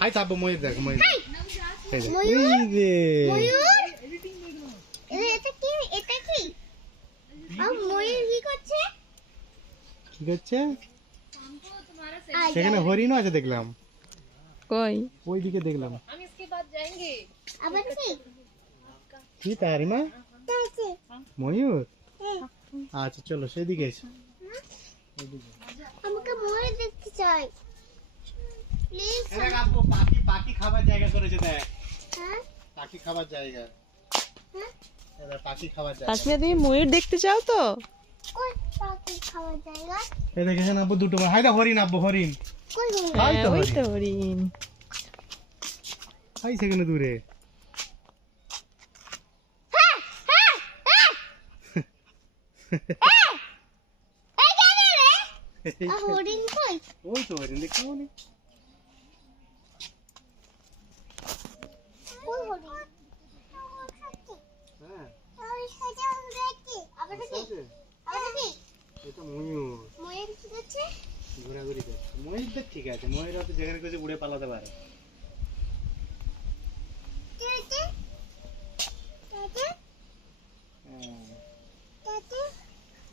High থাকবো ময়ূর দেখ ময়ূর কি করছে সেখানে হরিণও আছে দেখলাম কই ওই দিকে দেখলাম কি তারিমা ময়ূর আচ্ছা চলো সেদিকে এসো আমাকে ময়ূর দেখতে চাই প্লিজ। পাখি পাখি খাবার জায়গা করেছে দেখ হ্যাঁ পাখি খাবার জায়গা হ্যাঁ এবার পাখি খাবার জায়গা তাসমিয়া তুমি ময়ূর দেখতে চাও তো? কই পাখি খাওয়ার জায়গা? এই দেখেছেন আব্বু দুটো হাইদা হরিণ আব্বু হরিণ কই হরিণ? হাই তো ওই হরিণ তো হরিণ। হাই সেখানে দূরে হরিণ কই? ওই তো হরিণ দেখতে পাবো কই হরিণ? হ্যাঁ ওই সাজা উড়াচ্ছে। আবার কি? আবার কি? এটা ময়ূর ময়ূর কি করছে? ঘোরাঘুরি করছে ময়ূর তো ঠিক আছে ময়ূর হয়তো যেখানে খুশি উড়ে পালাতে পারে